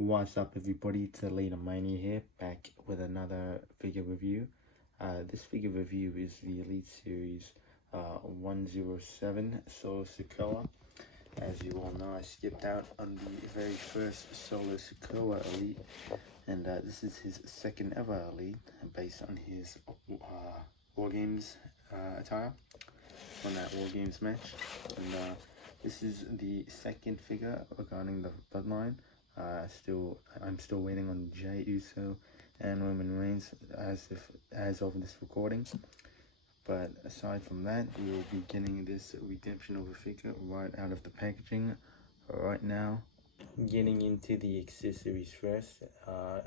What's up everybody, it's Elite Mania here, back with another figure review. This figure review is the Elite Series 107 Solo Sikoa. As you all know, I skipped out on the very first Solo Sikoa Elite, and this is his second ever Elite, based on his War Games attire from that War Games match. And this is the second figure regarding the bloodline. I'm still waiting on Jey Uso and Roman Reigns as of this recording. But aside from that, we will be getting this redemption of a figure right out of the packaging right now. Getting into the accessories first,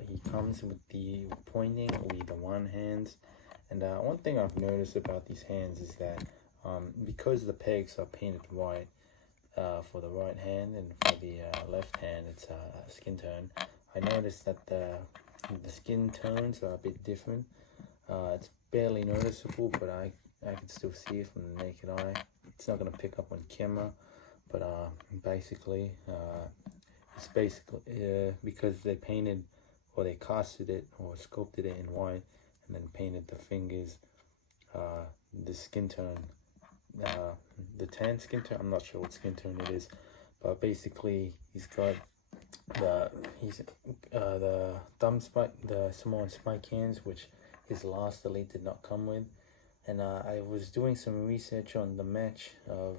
he comes with the pointing with the one hands, and one thing I've noticed about these hands is that because the pegs are painted white, for the right hand, and for the left hand it's skin tone, I noticed that the skin tones are a bit different. It's barely noticeable, but I can still see it from the naked eye. It's not going to pick up on camera, but basically it's because they painted, or they casted it or sculpted it in white and then painted the fingers the skin tone, the tan skin tone. I'm not sure what skin tone it is, but basically he's got the thumb spike, the Samoan spike hands, which his last Elite did not come with. And I was doing some research on the match of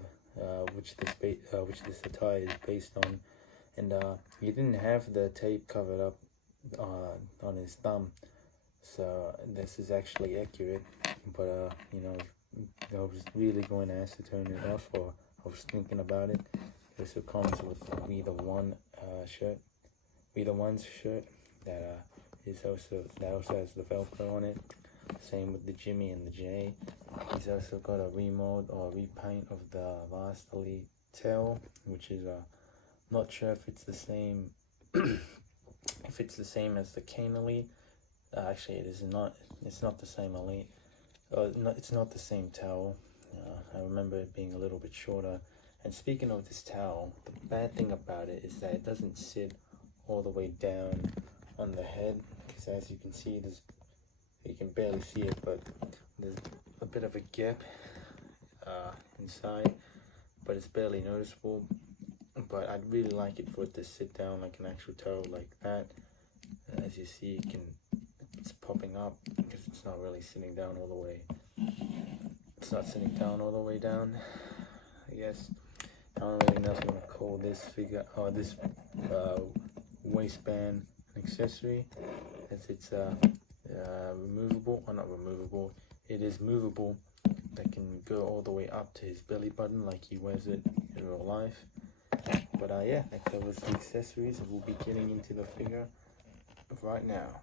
which this attire is based on, and he didn't have the tape covered up on his thumb, so this is actually accurate. But you know, I was really going to ask to turn it off, or I was thinking about it. It also comes with the We the Ones shirt that also has the Velcro on it. Same with the Jimmy and the Jey. He's also got a remold or repaint of the last Elite tail, which is not sure if it's the same if it's the same as the Kane Elite. Actually, it is not. It's not the same Elite. It's not the same towel. I remember it being a little bit shorter. And speaking of this towel, the bad thing about it is that it doesn't sit all the way down on the head, because as you can see, you can barely see it, but there's a bit of a gap inside, but it's barely noticeable. But I'd really like it for it to sit down like an actual towel like that. As you see, it's popping up because it's not really sitting down all the way. It's not sitting down all the way down, I guess. I don't really know if you want to call this figure or this waistband an accessory, as it's removable, or not removable, it is movable. That can go all the way up to his belly button like he wears it in real life. But yeah, that covers the accessories, and we'll be getting into the figure right now.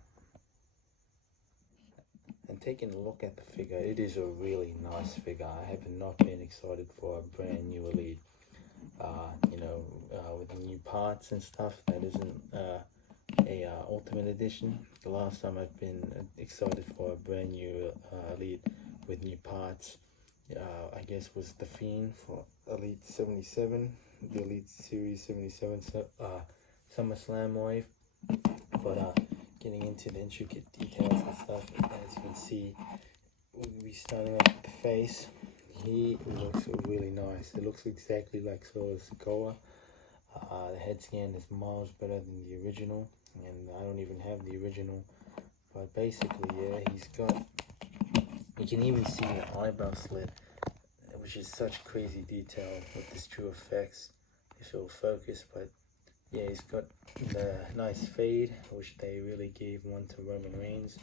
And taking a look at the figure, it is a really nice figure. I have not been excited for a brand new Elite, with new parts and stuff. That isn't a Ultimate Edition. The last time I've been excited for a brand new Elite with new parts, I guess, was The Fiend for Elite 77, the Elite Series 77 SummerSlam wave. But getting into the intricate details and stuff, as you can see, we starting off with the face. He looks really nice. It looks exactly like Solo Sikoa. The head scan is miles better than the original, and I don't even have the original. But basically, yeah, you can even see the eyebrow slit, which is such crazy detail with this True Effects, if it will focus. But yeah, he's got the nice fade, which they really gave one to Roman Reigns.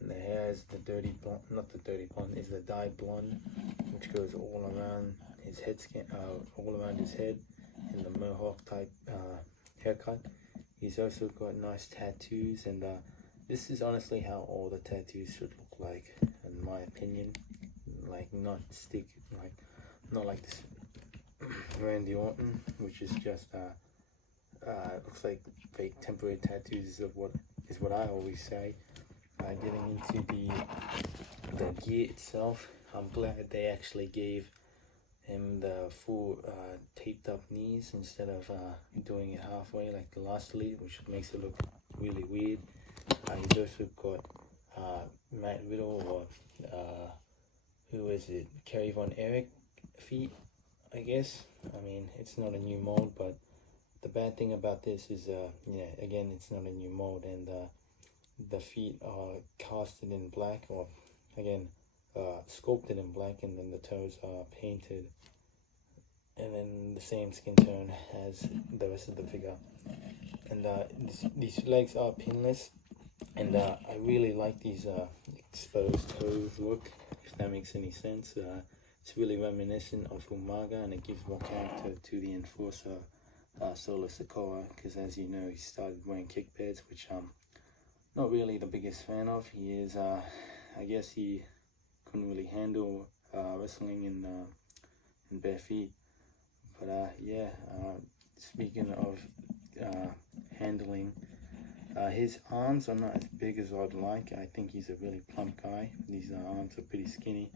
And the hair is the dirty blonde, not the dirty blonde, is the dyed blonde, which goes all around his head skin, all around his head, in the mohawk type haircut. He's also got nice tattoos, and this is honestly how all the tattoos should look like, in my opinion. Like not like this Randy Orton, which is just it looks like fake temporary tattoos is what I always say. Getting into the gear itself, I'm glad they actually gave him the full taped up knees instead of doing it halfway like the last elite, which makes it look really weird. He's also got Matt Riddle or who is it? Kerry Von Erich feet, I guess. I mean, it's not a new mold, but the bad thing about this is, again, it's not a new mold, and the feet are casted in black, or again, sculpted in black, and then the toes are painted, and then the same skin tone as the rest of the figure. And these legs are pinless, and I really like these exposed toes look, if that makes any sense. It's really reminiscent of Umaga, and it gives more character to the enforcer Solo Sikoa, because as you know, he started wearing kick pads, which I'm not really the biggest fan of. He is, I guess he couldn't really handle wrestling in bare feet. But yeah, speaking of handling, his arms are not as big as I'd like. I think he's a really plump guy. These arms are pretty skinny.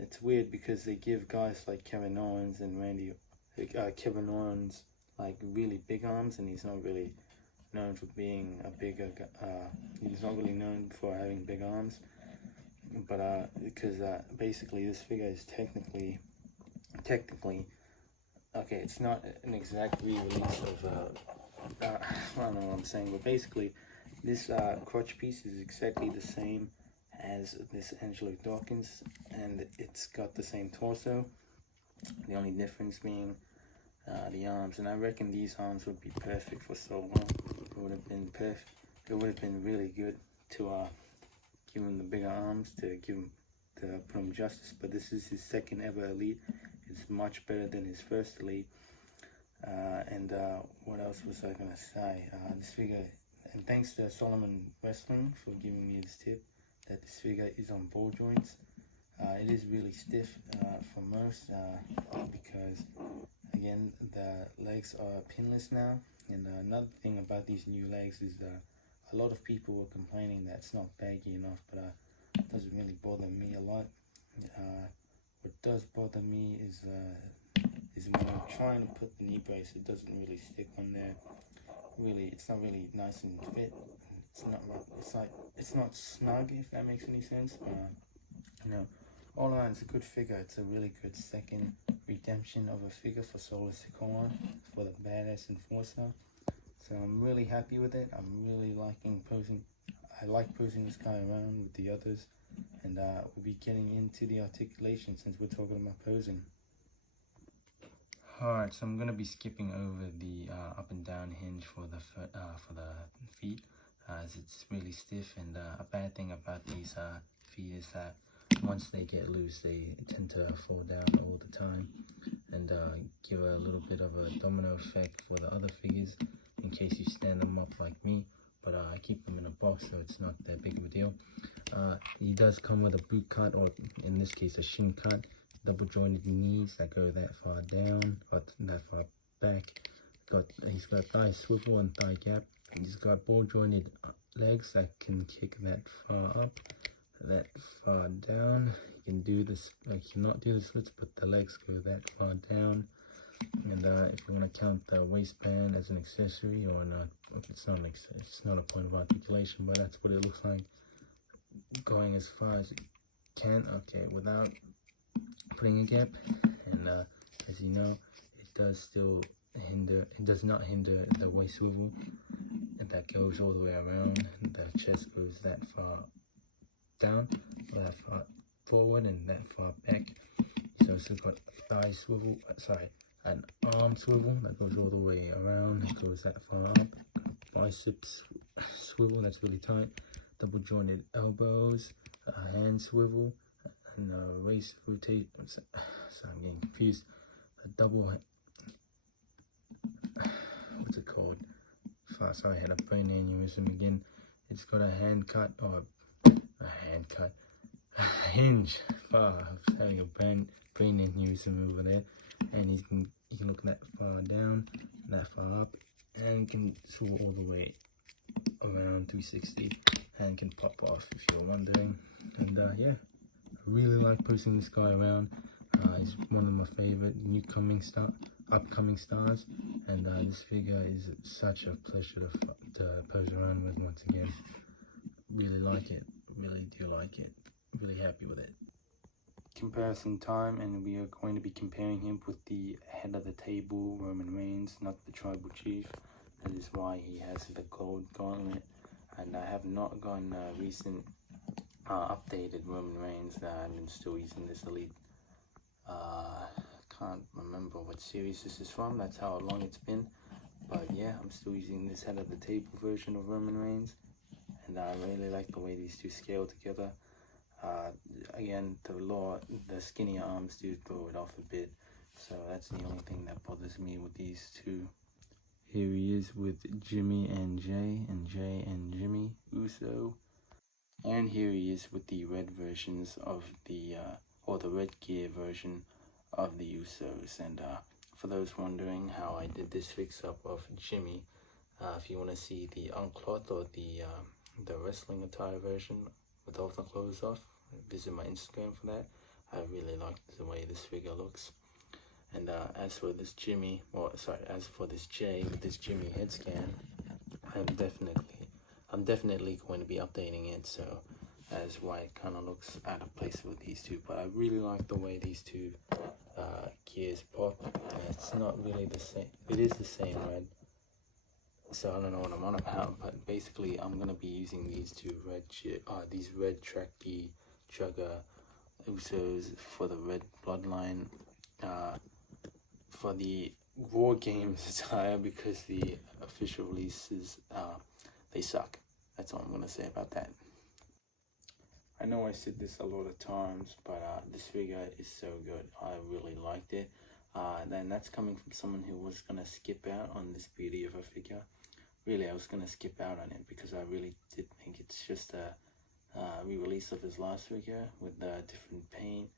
It's weird because they give guys like Kevin Owens and Kevin Owens like really big arms, and he's not really known for being a bigger he's not really known for having big arms. But because basically this figure is technically okay, it's not an exact re-release of I don't know what I'm saying, but basically this crotch piece is exactly the same as this Angelo Dawkins, and it's got the same torso, the only difference being the arms. And I reckon these arms would be perfect for Solo. It would have been perfect. It would have been really good to give him the bigger arms, to put him justice. But this is his second ever elite. It's much better than his first elite. And what else was I gonna say? This figure, and thanks to Solomon Wrestling for giving me this tip, that this figure is on ball joints. It is really stiff for most, because again the legs are pinless now. And another thing about these new legs is a lot of people were complaining that it's not baggy enough, but it doesn't really bother me a lot. What does bother me is when I'm trying to put the knee brace, it doesn't really stick on there. Really, it's not really nice and fit. It's not snug, if that makes any sense. All around it's a good figure. It's a really good second redemption of a figure for Solo Sikoa, for the badass enforcer. So I'm really happy with it. I'm really liking posing. I like posing this guy around with the others, and we'll be getting into the articulation since we're talking about posing. Alright, so I'm gonna be skipping over the up and down hinge for the feet, as it's really stiff. And a bad thing about these feet is that once they get loose, they tend to fall down all the time, and give a little bit of a domino effect for the other figures in case you stand them up like me. But I keep them in a box, so it's not that big of a deal. He does come with a boot cut, or in this case a shin cut, double jointed knees that go that far down or that far back. He's got thigh swivel and thigh gap. He's got ball jointed legs that can kick that far up, that far down. He can do this, like, he cannot do the slits, but the legs go that far down. And if you want to count the waistband as an accessory, or not, it's not a point of articulation, but that's what it looks like, going as far as it can, okay, without putting a gap. And as you know, it does not hinder the waist swivel, and that goes all the way around. The chest goes that far down, or that far forward, and that far back. So it's got thigh swivel, an arm swivel that goes all the way around, it goes that far up, biceps swivel that's really tight, double jointed elbows, a hand swivel, and a waist rotate. So I'm getting confused. A double, what's it called? Sorry, I had a brain aneurysm again. It's got a hand cut, or a hinge. I was having a brain aneurysm over there. And you can look that far down, that far up, and can swivel all the way around 360, and can pop off if you're wondering. And yeah, I really like posting this guy around. He's one of my favorite upcoming stars, and this figure is such a pleasure to pose around with once again. Really like it, really do like it, really happy with it. Comparison time, and we are going to be comparing him with the head of the table, Roman Reigns, not the tribal chief. That is why he has the gold gauntlet, and I have not gotten recent updated Roman Reigns. I'm still using this Elite. Can't remember what series this is from, that's how long it's been, but yeah, I'm still using this head of the table version of Roman Reigns, and I really like the way these two scale together. Again, the skinnier arms do throw it off a bit, so that's the only thing that bothers me with these two. Here he is with Jimmy and Jay and Jimmy Uso. And here he is with the red versions of the, or the red gear version of the Usos. And for those wondering how I did this fix-up of Jimmy, if you want to see the uncloth or the wrestling attire version with all the clothes off, visit my Instagram for that. I really like the way this figure looks. And as for this Jay with this Jimmy head scan, I'm definitely going to be updating it, so that is why it kind of looks out of place with these two. But I really like the way these two gears pop. It's not really the same. It is the same red, so I don't know what I'm on about. But basically, I'm gonna be using these two these red Tracky Chugga Usos for the red bloodline. For the War Games attire, because the official releases they suck. That's all I'm gonna say about that. I know I said this a lot of times, but this figure is so good. I really liked it. Then that's coming from someone who was gonna skip out on this beauty of a figure. Really, I was gonna skip out on it because I really did think it's just a re-release of his last figure with a different paint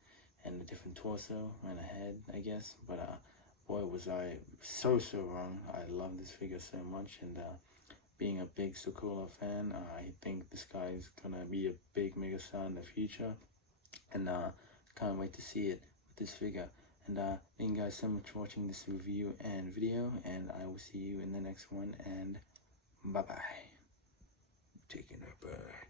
and a different torso and a head, I guess. But boy, was I so wrong. I love this figure so much, and being a big Sikoa fan, I think this guy is gonna be a big megastar in the future, and can't wait to see it with this figure. And thank you guys so much for watching this review and video, and I will see you in the next one, and bye bye. Taking over.